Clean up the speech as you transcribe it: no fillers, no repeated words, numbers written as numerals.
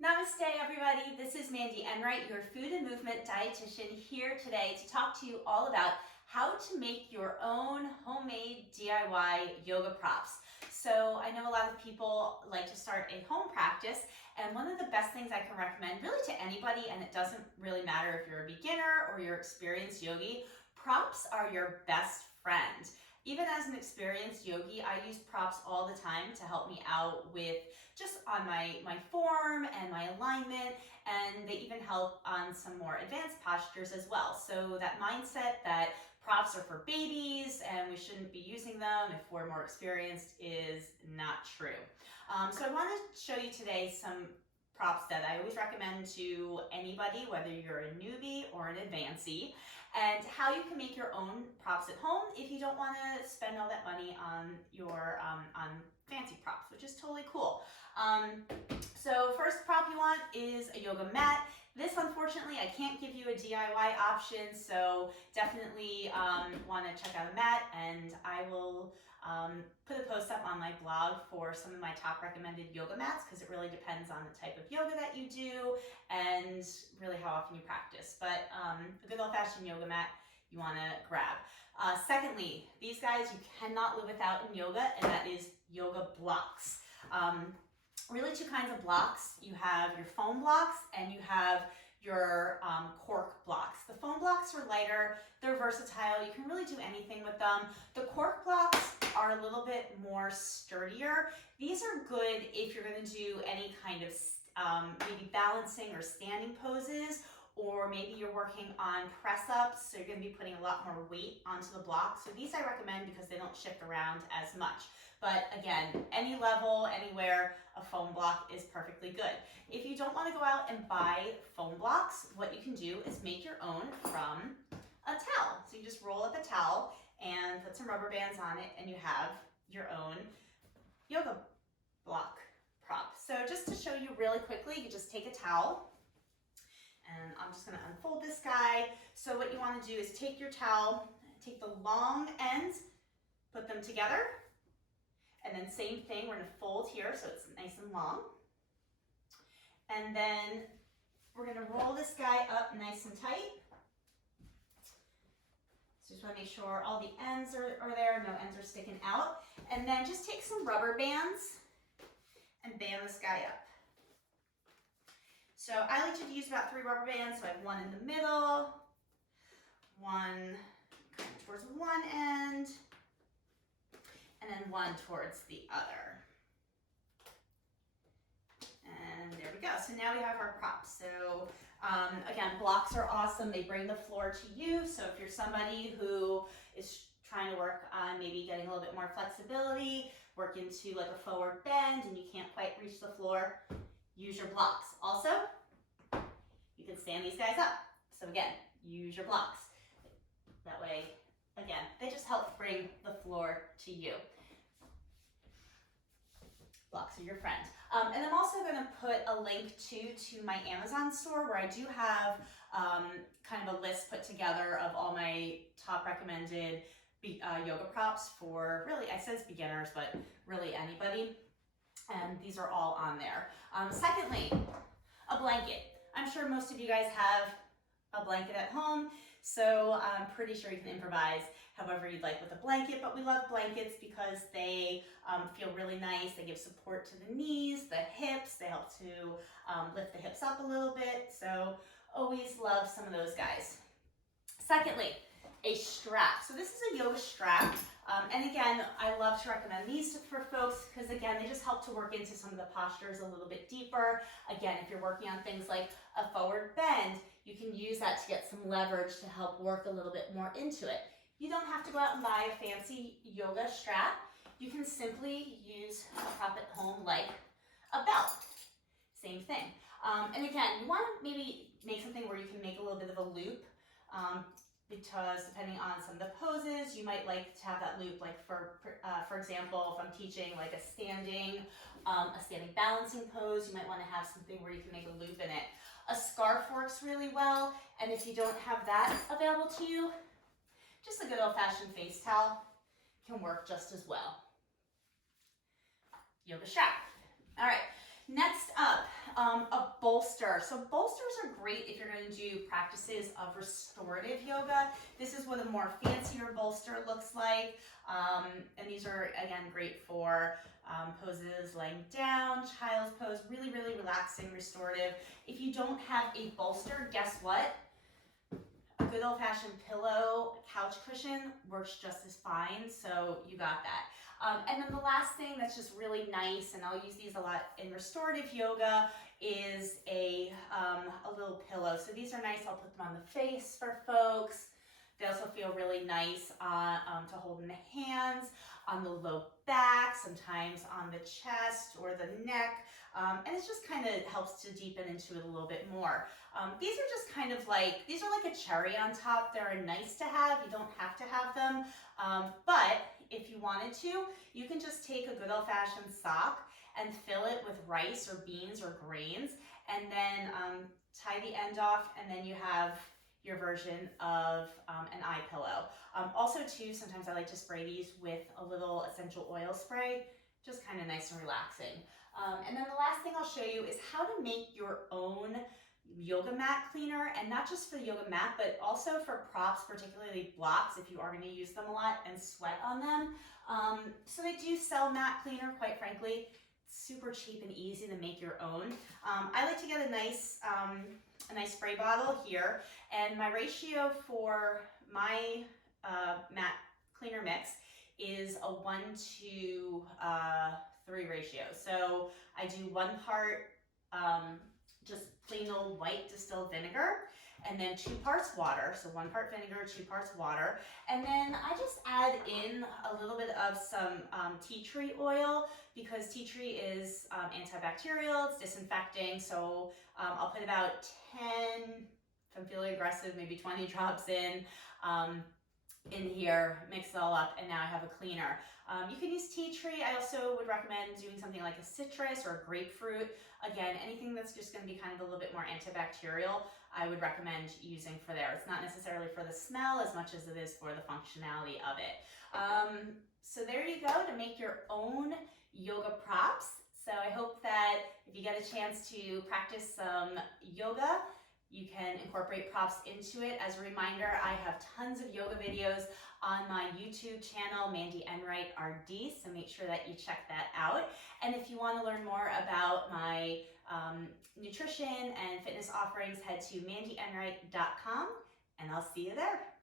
Namaste everybody, this is Mandy Enright, your food and movement dietitian, here today to talk to you all about how to make your own homemade DIY yoga props. So I know a lot of people like to start a home practice, and one of the best things I can recommend really to anybody, and it doesn't really matter if you're a beginner or you're experienced yogi, props are your best friend. Even as an experienced yogi, I use props all the time to help me out with just on my form and my alignment, and they even help on some more advanced postures as well. So that mindset that props are for babies and we shouldn't be using them if we're more experienced is not true. So I want to show you today some props that I always recommend to anybody, whether you're a newbie or an advancee, and how you can make your own props at home if you don't want to spend all that money on your on fancy props, which is totally cool. So first prop you want is a yoga mat. This, unfortunately, I can't give you a DIY option, so definitely want to check out a mat, and I will put a post up on my blog for some of my top recommended yoga mats, because it really depends on the type of yoga that you do and really how often you practice. But a good old-fashioned yoga mat you want to grab. Secondly, these guys you cannot live without in yoga, and that is yoga blocks. Really two kinds of blocks. You have your foam blocks and you have your cork blocks. The foam blocks are lighter, they're versatile, you can really do anything with them. The cork blocks are a little bit more sturdier. These are good if you're going to do any kind of maybe balancing or standing poses, or maybe you're working on press-ups, so you're going to be putting a lot more weight onto the block. So these I recommend because they don't shift around as much. But again, any level, anywhere, a foam block is perfectly good. If you don't want to go out and buy foam blocks, what you can do is make your own from a towel. So you just roll up a towel and put some rubber bands on it, and you have your own yoga block prop. So just to show you really quickly, you just take a towel, and I'm just going to unfold this guy. So what you want to do is take your towel, take the long ends, put them together, and then same thing, we're going to fold here so it's nice and long. And then we're going to roll this guy up nice and tight. So just want to make sure all the ends are there, no ends are sticking out. And then just take some rubber bands and band this guy up. So I like to use about 3 rubber bands, so I have one in the middle, one kind of towards one end, and then one towards the other. And there we go. So now we have our props. So again, blocks are awesome. They bring the floor to you. So if you're somebody who is trying to work on maybe getting a little bit more flexibility, work into like a forward bend and you can't quite reach the floor, use your blocks. Also, you can stand these guys up. So again, use your blocks. That way, again, they just help bring the floor to you. Blocks are your friend. And I'm also going to put a link to my Amazon store, where I do have kind of a list put together of all my top recommended yoga props for really, it says beginners, but really anybody. And these are all on there. Secondly, a blanket. I'm sure most of you guys have a blanket at home, so I'm pretty sure you can improvise however you'd like with a blanket, but we love blankets because they feel really nice. They give support to the knees, the hips, they help to lift the hips up a little bit, so always love some of those guys. Secondly, a strap. So this is a yoga strap, and again, I love to recommend these for folks because again, they just help to work into some of the postures a little bit deeper. Again, if you're working on things like a forward bend, you can use that to get some leverage to help work a little bit more into it. You don't have to go out and buy a fancy yoga strap. You can simply use a prop at home like a belt. Same thing. And again, you want to maybe make something where you can make a little bit of a loop, because depending on some of the poses, you might like to have that loop, like for example, if I'm teaching like a standing balancing pose, you might want to have something where you can make a loop in it. A scarf works really well, and if you don't have that available to you, just a good old-fashioned face towel can work just as well. Yoga strap. All right, next up, A bolster. So bolsters are great if you're going to do practices of restorative yoga. This is what a more fancier bolster looks like. And these are, again, great for poses laying down, child's pose, really, really relaxing, restorative. If you don't have a bolster, guess what? A good old-fashioned pillow, couch cushion works just as fine, so you got that. And then the last thing that's just really nice, and I'll use these a lot in restorative yoga, is a little pillow. So these are nice. I'll put them on the face for folks. They also feel really nice to hold in the hands, on the low back, sometimes on the chest or the neck. And it just kind of helps to deepen into it a little bit more. These are just kind of like, these are like a cherry on top. They're nice to have. You don't have to have them. But if you wanted to, you can just take a good old-fashioned sock and fill it with rice or beans or grains, and then tie the end off, and then you have your version of an eye pillow. Also too, sometimes I like to spray these with a little essential oil spray, just kind of nice and relaxing. And then the last thing I'll show you is how to make your own yoga mat cleaner, and not just for the yoga mat, but also for props, particularly blocks, if you are going to use them a lot and sweat on them. So they do sell mat cleaner, quite frankly. It's super cheap and easy to make your own. I like to get a nice spray bottle here, and my ratio for my mat cleaner mix is a 1:3 ratio. So I do 1 part just plain old white distilled vinegar, and then 2 parts water. So 1 part vinegar, 2 parts water. And then I just add in a little bit of some tea tree oil, because tea tree is antibacterial, it's disinfecting. So I'll put about 10, if I'm feeling aggressive, maybe 20 drops in here, mix it all up, and now I have a cleaner. You can use tea tree. I also would recommend doing something like a citrus or a grapefruit. Again, anything that's just going to be kind of a little bit more antibacterial, I would recommend using for there. It's not necessarily for the smell as much as it is for the functionality of it. So there you go, to make your own yoga props. So I hope that if you get a chance to practice some yoga, you can incorporate props into it. As a reminder, I have tons of yoga videos on my YouTube channel, Mandy Enright RD, so make sure that you check that out. And if you want to learn more about my nutrition and fitness offerings, head to mandyenright.com, and I'll see you there.